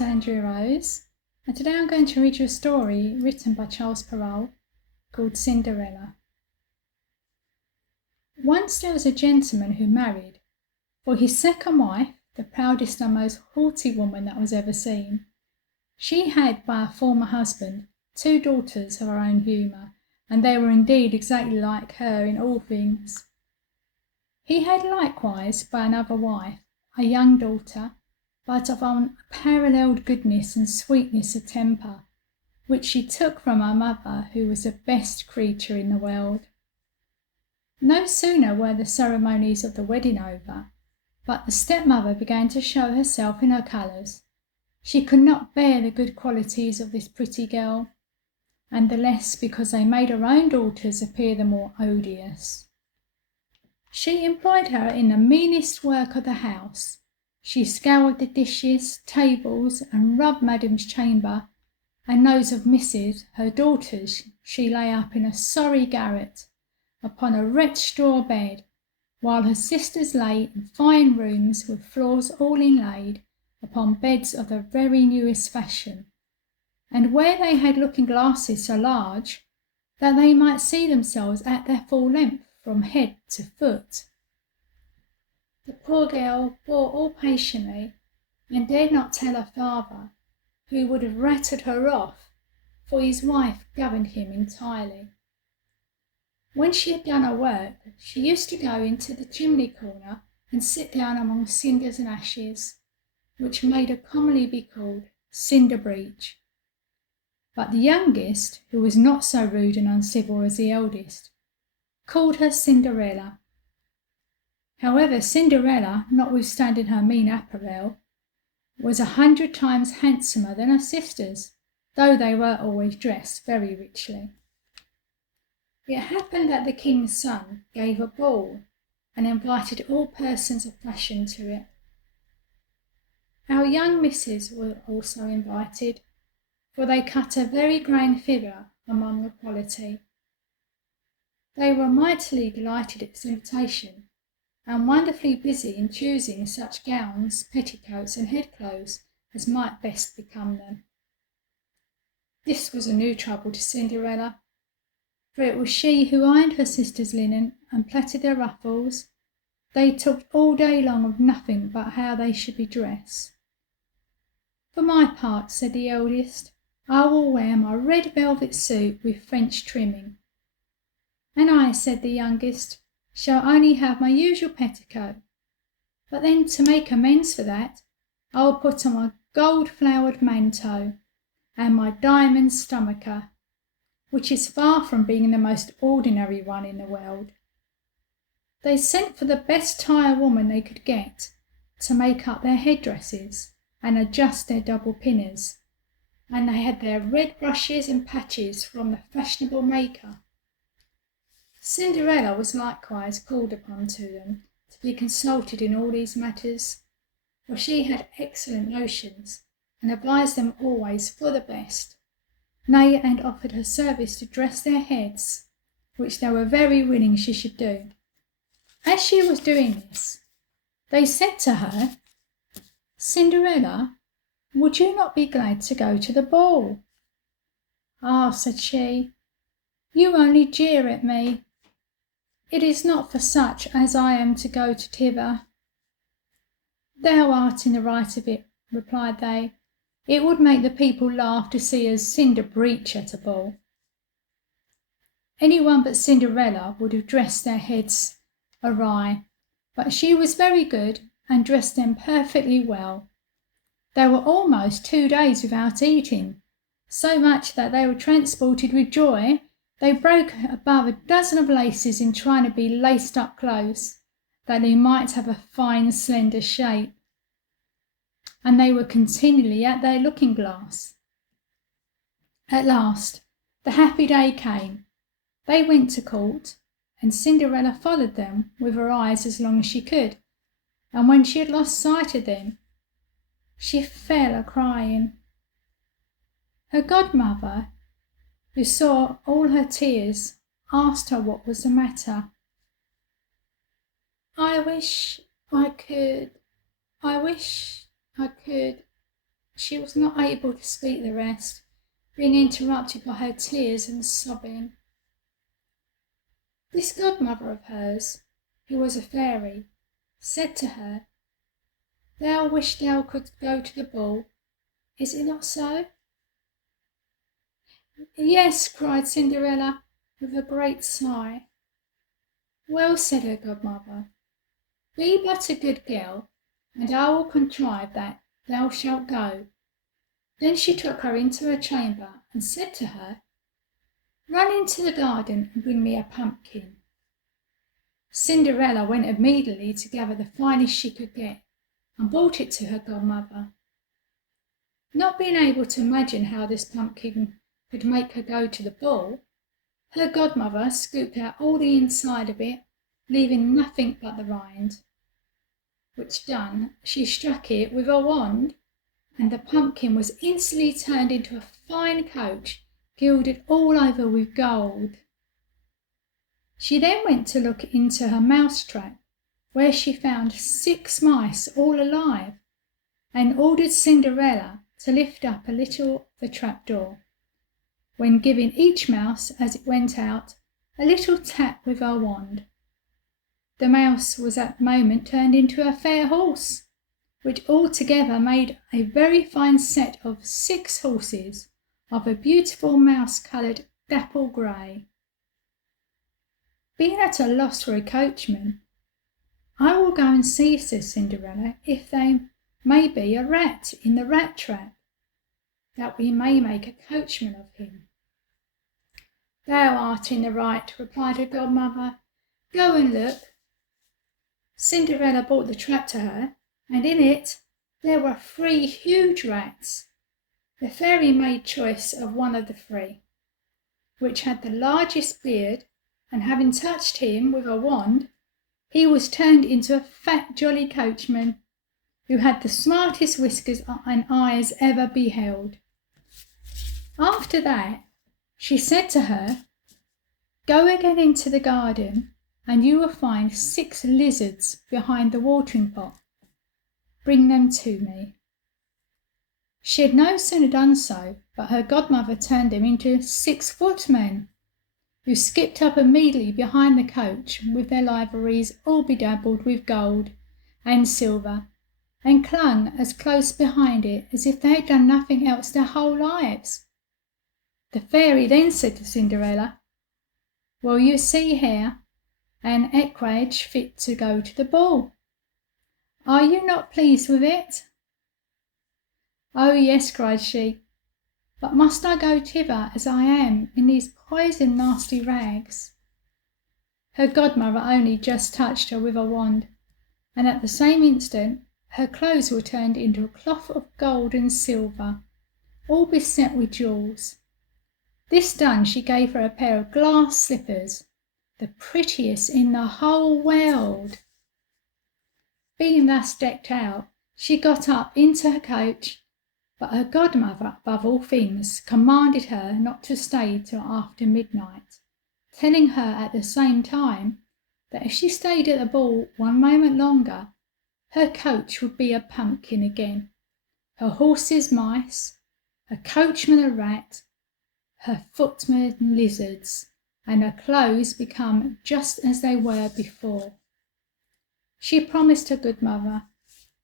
is Andrea, and today I'm going to read you a story written by Charles Perrault called Cinderella. Once there was a gentleman who married, for his second wife, the proudest and most haughty woman that was ever seen. She had, by a former husband, 2 daughters of her own humour, and they were indeed exactly like her in all things. He had likewise, by another wife, a young daughter, but of unparalleled goodness and sweetness of temper, which she took from her mother, who was the best creature in the world. No sooner were the ceremonies of the wedding over, but the stepmother began to show herself in her colours. She could not bear the good qualities of this pretty girl, and the less because they made her own daughters appear the more odious. She employed her in the meanest work of the house. She scoured the dishes, tables, and rubbed Madam's chamber, and those of Mrs. her daughters she lay up in a sorry garret, upon a wretched straw bed, while her sisters lay in fine rooms with floors all inlaid, upon beds of the very newest fashion, and where they had looking glasses so large that they might see themselves at their full length from head to foot. The poor girl bore all patiently, and dared not tell her father, who would have rattled her off, for his wife governed him entirely. When she had done her work, she used to go into the chimney corner and sit down among cinders and ashes, which made her commonly be called Cinder Breech. But the youngest, who was not so rude and uncivil as the eldest, called her Cinderella. However, Cinderella, notwithstanding her mean apparel, was 100 times handsomer than her sisters, though they were always dressed very richly. It happened that the king's son gave a ball, and invited all persons of fashion to it. Our young misses were also invited, for they cut a very grand figure among the quality. They were mightily delighted at this invitation, and wonderfully busy in choosing such gowns, petticoats, and head clothes as might best become them. This was a new trouble to Cinderella, for it was she who ironed her sisters' linen and plaited their ruffles. They talked all day long of nothing but how they should be dressed. For my part, said the eldest, I will wear my red velvet suit with French trimming. And I, said the youngest, shall only have my usual petticoat. But then, to make amends for that, I will put on my gold-flowered manteau and my diamond stomacher, which is far from being the most ordinary one in the world. They sent for the best tire woman they could get to make up their headdresses and adjust their double pinners, and they had their red brushes and patches from the fashionable maker. Cinderella was likewise called upon to them to be consulted in all these matters, for she had excellent notions, and advised them always for the best, nay, and offered her service to dress their heads, which they were very willing she should do. As she was doing this, they said to her, Cinderella, would you not be glad to go to the ball? Ah, said she, you only jeer at me. It is not for such as I am to go to thither. Thou art in the right of it, replied they. It would make the people laugh to see us Cinder Breech at a ball. Any one but Cinderella would have dressed their heads awry, but she was very good and dressed them perfectly well. They were almost 2 days without eating, so much that they were transported with joy. They broke above a dozen of laces in trying to be laced up close, that they might have a fine slender shape, and they were continually at their looking glass. At last the happy day came. They went to court, and Cinderella followed them with her eyes as long as she could, and when she had lost sight of them, she fell a-crying. Her godmother, who saw all her tears, asked her what was the matter. I wish I could, she was not able to speak the rest, being interrupted by her tears and sobbing. This godmother of hers, who was a fairy, said to her, "Thou wish thou couldst go to the ball, is it not so?" "Yes," cried Cinderella, with a great sigh. "Well," said her godmother, "be but a good girl, and I will contrive that thou shalt go." Then she took her into her chamber and said to her, "Run into the garden and bring me a pumpkin." Cinderella went immediately to gather the finest she could get and brought it to her godmother. Not being able to imagine how this pumpkin could make her go to the ball, her godmother scooped out all the inside of it, leaving nothing but the rind. Which done, she struck it with her wand, and the pumpkin was instantly turned into a fine coach, gilded all over with gold. She then went to look into her mouse trap, where she found 6 mice all alive, and ordered Cinderella to lift up a little the trapdoor, when giving each mouse, as it went out, a little tap with her wand. The mouse was at the moment turned into a fair horse, which altogether made a very fine set of 6 horses of a beautiful mouse-coloured dapple grey. Being at a loss for a coachman, "I will go and see," says Cinderella, "if there may be a rat in the rat trap, that we may make a coachman of him." "Thou art in the right," replied her godmother. "Go and look." Cinderella brought the trap to her, and in it there were 3 huge rats. The fairy made choice of one of the 3, which had the largest beard, and having touched him with a wand, he was turned into a fat jolly coachman, who had the smartest whiskers and eyes ever beheld. After that, she said to her, "Go again into the garden, and you will find 6 lizards behind the watering pot. Bring them to me." She had no sooner done so, but her godmother turned them into 6 footmen, who skipped up immediately behind the coach with their liveries all bedabbled with gold and silver, and clung as close behind it as if they had done nothing else their whole lives. The fairy then said to Cinderella, "Well, you see here an equipage fit to go to the ball. Are you not pleased with it?" "Oh yes," cried she, "but must I go thither as I am in these poison nasty rags?" Her godmother only just touched her with a wand, and at the same instant her clothes were turned into a cloth of gold and silver, all beset with jewels. This done, she gave her a pair of glass slippers, the prettiest in the whole world. Being thus decked out, she got up into her coach, but her godmother, above all things, commanded her not to stay till after midnight, telling her at the same time that if she stayed at the ball one moment longer, her coach would be a pumpkin again, her horses mice, her coachman a rat, her footmen lizards, and her clothes become just as they were before. She promised her godmother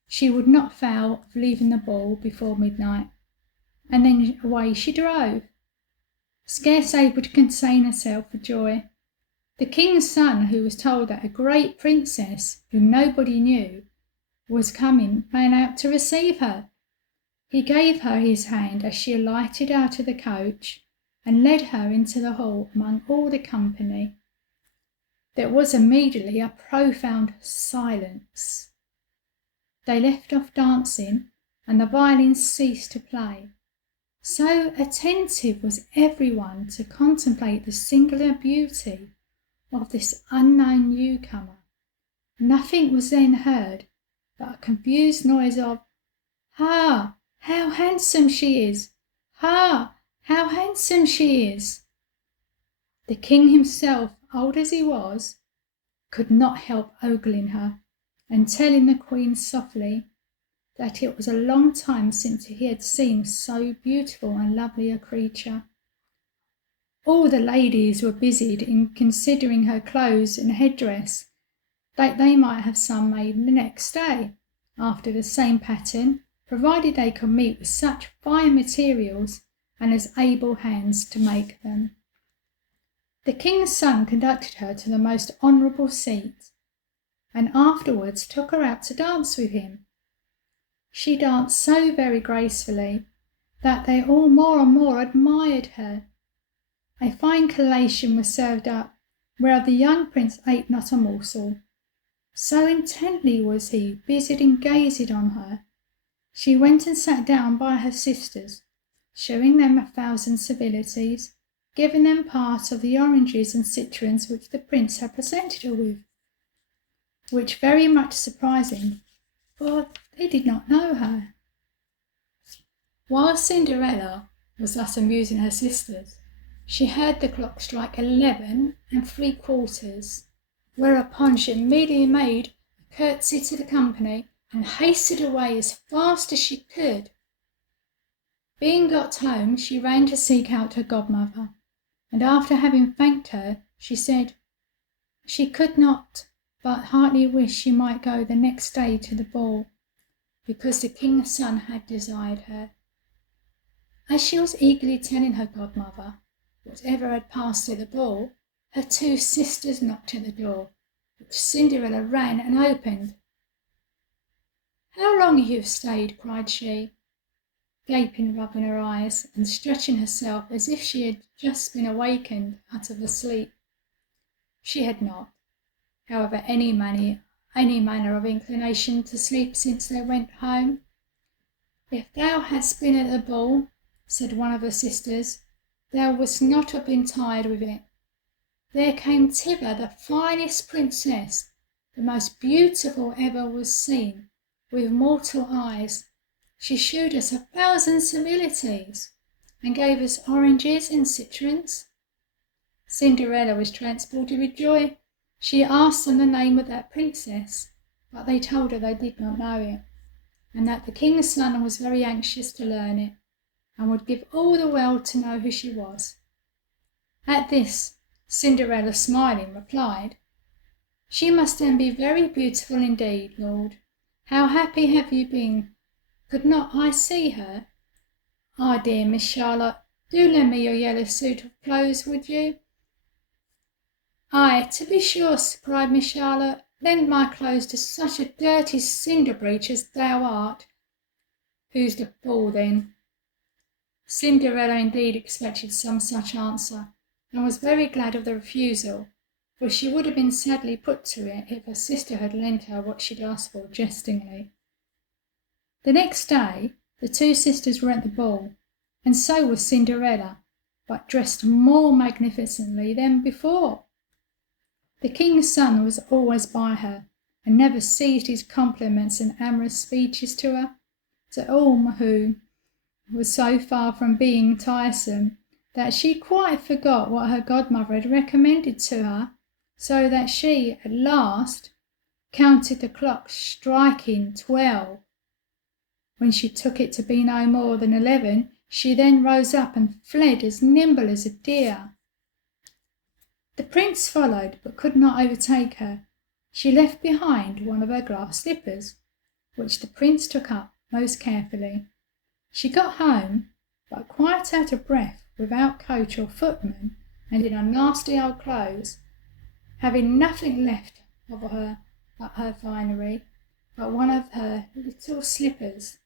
she would not fail of leaving the ball before midnight, and then away she drove, scarce able to contain herself for joy. The king's son, who was told that a great princess, whom nobody knew, was coming, ran out to receive her. He gave her his hand as she alighted out of the coach, and led her into the hall among all the company. There was immediately a profound silence. They left off dancing, and the violins ceased to play. So attentive was everyone to contemplate the singular beauty of this unknown newcomer. Nothing was then heard but a confused noise of, "Ha! How handsome she is! Ha! How handsome she is!" The king himself, old as he was, could not help ogling her, and telling the queen softly, that it was a long time since he had seen so beautiful and lovely a creature. All the ladies were busied in considering her clothes and headdress, that they might have some made the next day, after the same pattern, provided they could meet with such fine materials and as able hands to make them. The king's son conducted her to the most honourable seat, and afterwards took her out to dance with him. She danced so very gracefully that they all more and more admired her. A fine collation was served up, whereof the young prince ate not a morsel. So intently was he busied in gazing on her. She went and sat down by her sisters, showing them 1,000 civilities, giving them part of the oranges and citrons which the prince had presented her with, which very much surprising, for they did not know her. While Cinderella was thus amusing her sisters, she heard the clock strike 11 3/4, whereupon she immediately made a curtsy to the company and hasted away as fast as she could. Being got home, she ran to seek out her godmother, and after having thanked her, she said she could not but heartily wish she might go the next day to the ball, because the king's son had desired her. As she was eagerly telling her godmother whatever had passed at the ball, her 2 sisters knocked at the door, which Cinderella ran and opened. "How long you have stayed?" cried she, gaping, rubbing her eyes, and stretching herself as if she had just been awakened out of a sleep. She had not, however, any manner of inclination to sleep since they went home. "If thou hadst been at the ball," said one of her sisters, "thou wouldst not have been tired with it. There came thither the finest princess, the most beautiful ever was seen, with mortal eyes. She shewed us 1,000 civilities, and gave us oranges and citrons." Cinderella was transported with joy. She asked them the name of that princess, but they told her they did not know it, and that the king's son was very anxious to learn it, and would give all the world to know who she was. At this, Cinderella, smiling, replied, "She must then be very beautiful indeed, Lord. How happy have you been! Could not I see her? Ah, dear Miss Charlotte, do lend me your yellow suit of clothes, would you?" "Ay, to be sure," cried Miss Charlotte. "Lend my clothes to such a dirty cinder-breech as thou art." "Who's the fool then?" Cinderella indeed expected some such answer, and was very glad of the refusal, for she would have been sadly put to it if her sister had lent her what she'd asked for jestingly. The next day the 2 sisters were at the ball, and so was Cinderella, but dressed more magnificently than before. The king's son was always by her, and never ceased his compliments and amorous speeches to her, to all who was so far from being tiresome that she quite forgot what her godmother had recommended to her, so that she at last counted the clock striking 12. When she took it to be no more than 11, she then rose up and fled as nimble as a deer. The prince followed, but could not overtake her. She left behind one of her glass slippers, which the prince took up most carefully. She got home, but quite out of breath, without coach or footman, and in her nasty old clothes, having nothing left of her but her finery, but one of her little slippers.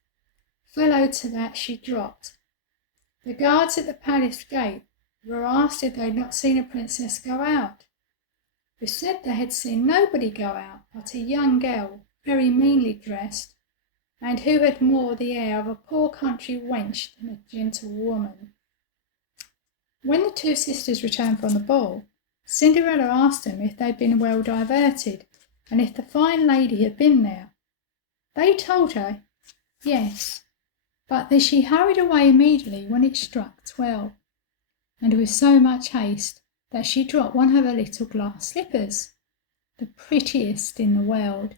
Fellow to that she dropped. The guards at the palace gate were asked if they had not seen a princess go out, who said they had seen nobody go out but a young girl, very meanly dressed, and who had more the air of a poor country wench than a gentlewoman. When the 2 sisters returned from the ball, Cinderella asked them if they had been well diverted, and if the fine lady had been there. They told her yes, but that she hurried away immediately when it struck 12, and with so much haste that she dropped one of her little glass slippers, the prettiest in the world.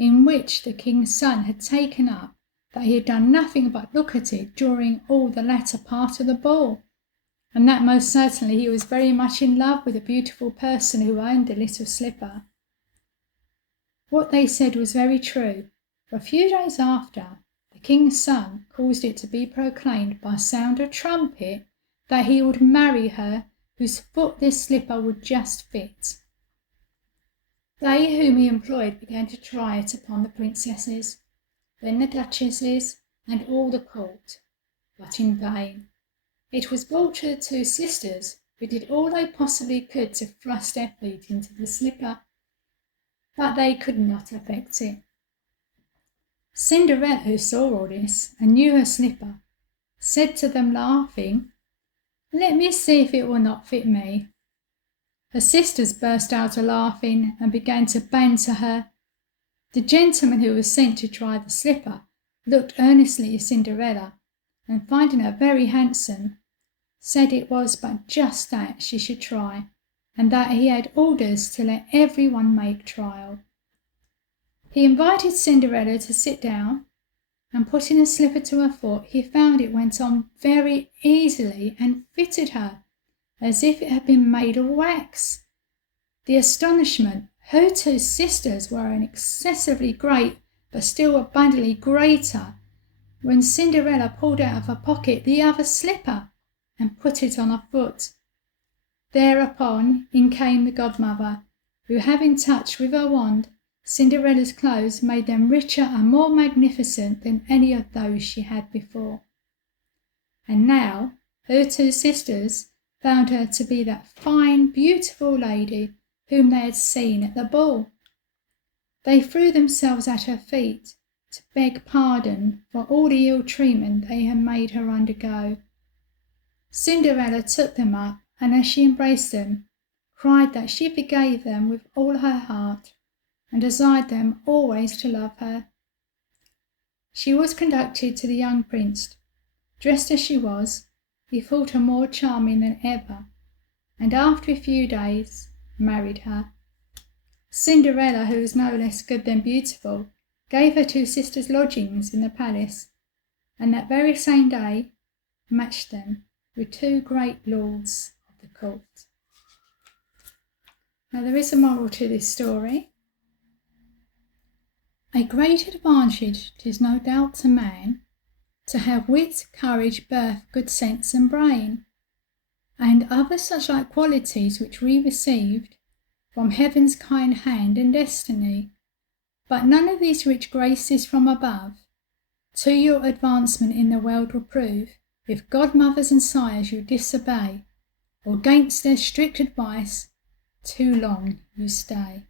in which the king's son had taken up that he had done nothing but look at it during all the latter part of the ball, and that most certainly he was very much in love with the beautiful person who owned the little slipper. What they said was very true, for a few days after, the king's son caused it to be proclaimed by sound of trumpet that he would marry her whose foot this slipper would just fit. They whom he employed began to try it upon the princesses, then the duchesses, and all the court, but in vain. It was brought to the two sisters, who did all they possibly could to thrust their feet into the slipper, but they could not effect it. Cinderella, who saw all this and knew her slipper, said to them laughing, "Let me see if it will not fit me." Her sisters burst out a laughing and began to banter her. The gentleman who was sent to try the slipper looked earnestly at Cinderella, and finding her very handsome, said it was but just that she should try, and that he had orders to let every one make trial. He invited Cinderella to sit down, and putting a slipper to her foot, he found it went on very easily and fitted her, as if it had been made of wax. The astonishment, her two sisters were excessively great, but still abundantly greater, when Cinderella pulled out of her pocket the other slipper and put it on her foot. Thereupon in came the godmother, who, having touched with her wand Cinderella's clothes, made them richer and more magnificent than any of those she had before. And now her two sisters found her to be that fine, beautiful lady whom they had seen at the ball. They threw themselves at her feet to beg pardon for all the ill treatment they had made her undergo. Cinderella took them up, and as she embraced them, cried that she forgave them with all her heart, and desired them always to love her. She was conducted to the young prince. Dressed as she was, he thought her more charming than ever, and after a few days married her. Cinderella, who was no less good than beautiful, gave her two sisters lodgings in the palace, and that very same day matched them with two great lords of the court. Now there is a moral to this story. A great advantage 'tis no doubt to man, to have wit, courage, birth, good sense and brain, and other such like qualities which we received from heaven's kind hand and destiny. But none of these rich graces from above to your advancement in the world will prove, if godmothers and sires you disobey, or 'gainst their strict advice too long you stay.